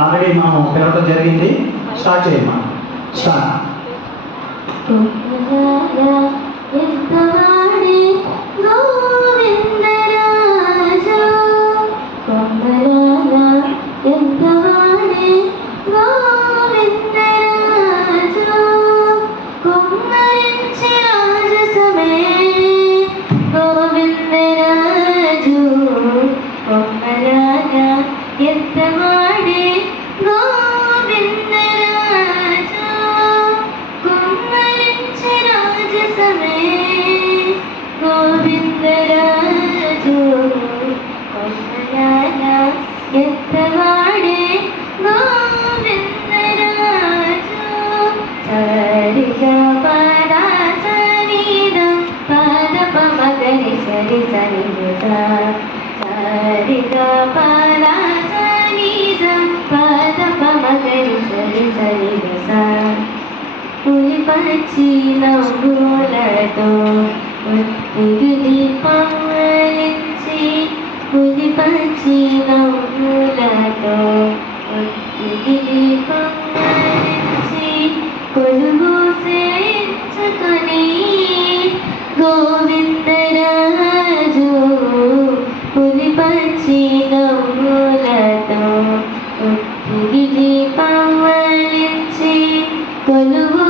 Already మనం పిలవడం జరిగింది. స్టార్ట్ చేయమ్మా. స్టార్ట్. పచ్చి నవ్వులతో ఒత్తిడి దీపం వెలిగించి, పులి పచ్చి నవ్వులతో ఒత్తిడి దీపం వెలిగించి, కొలువు సేయించుకొని గోవిందరాజు పులి పచ్చి నవ్వులతో ఒత్తిడి దీపం వెలిగించి, కొలువు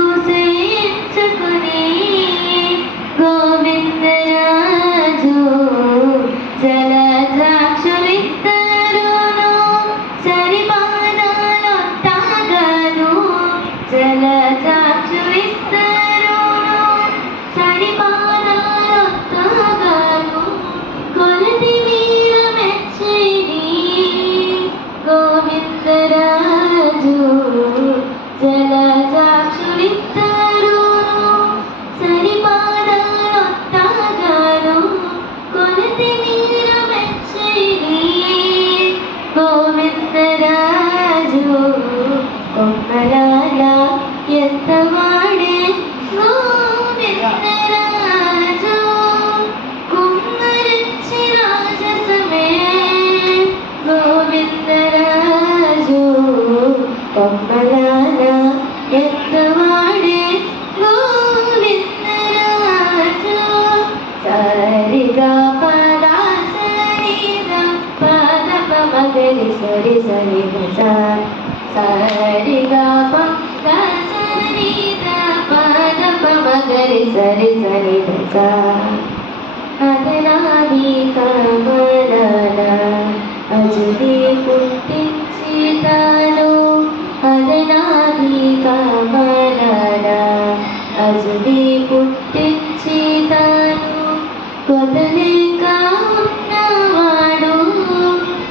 సరి సరి సరి గా సరి మగరి సరి సరి అదనాది కమలన అజుది పుట్టించి తాను, అదనాది కమలన అజుది పుట్టించి తాను, కొదలేగా ఉన్నవాడు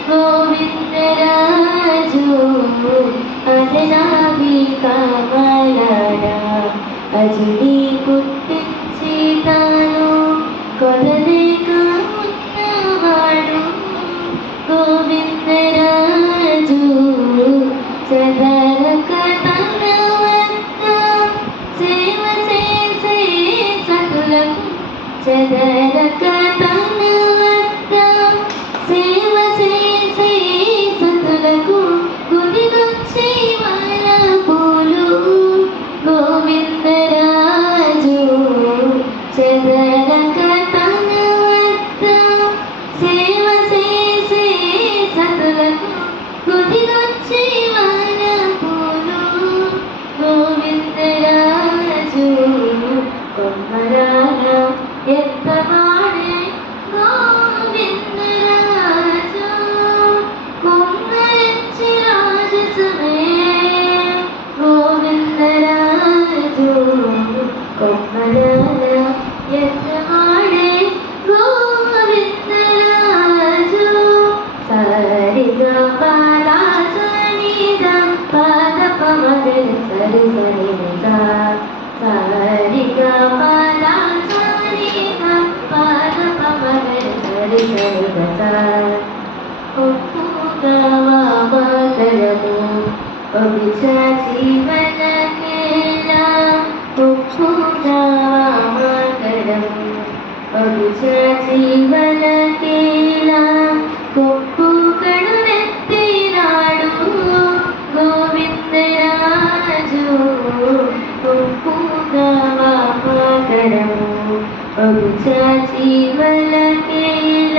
గోవిందరాజు అదనాది కమలన అజుది పుట్టించి తాను, కొదలేగా ఉన్నవాడు గోవిందరాజు చదరక తన వద్ద సేవ చేసే సతులకు, చదరక తన వద్ద సేవ చేసే సతులకు గుడిగొచ్చే వల పూలు గోవిందరాజు చదరక తన వద్ద సేవ చేసే సతులకు గుడిగొచ్చే వల పూలు గోవిందరాజు కొమ్మరాల ఎత్తవాడే గోవిందరాజు కొమ్మరెచ్చి రాజసమే గోవిందరాజు కొమ్మరాల ఎత్తవాడే గోవిందరాజు సరిగా పాలా సనిదా పాద పమగరి సరి సరి సరిగా పాలా సనిదా పాద పమగరి సరి సరి ఒప్పుగా వామకరము అభిచా జీవనకేలా, ఒప్పుగా వామకరము అభిచా జీవనకేలా, కొప్పు కడునెత్తినాడు మంగళము అభిచాచి మలకేల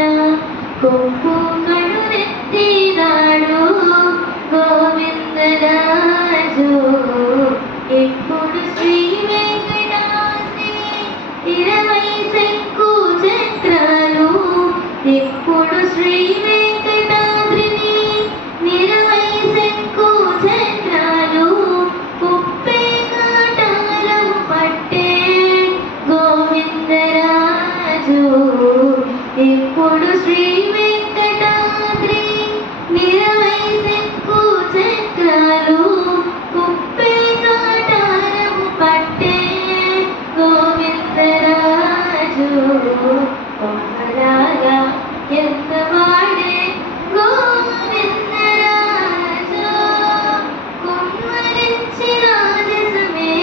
కొప్పు కడునెత్తినాడు గోవిందరాజు ఇప్పుడు శ్రీ వెంకటాద్రి 20 శంకు చక్రాలు ఇప్పుడు శ్రీ వెంకటాద్రిని 20 శంకు చక్రాలు కుప్పే కాటాలము పట్టే గోవిందరాజు ఇప్పుడు శ్రీ వెంకటాద్రి 20 శంకు చక్రాలు కుప్పే కాటాలము పట్టే గోవిందరాజు ఒక్కలాగా ఎంత వాడే గోవిందరాజు కుమ్మరించి రాజసమే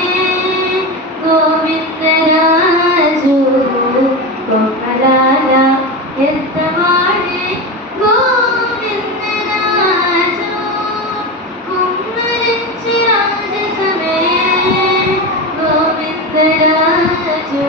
గోవిందరాజు ఒక్కలాగా ఎంత వాడే గోవిందరాజు కుమ్మరించి రాజసమే గోవిందరాజు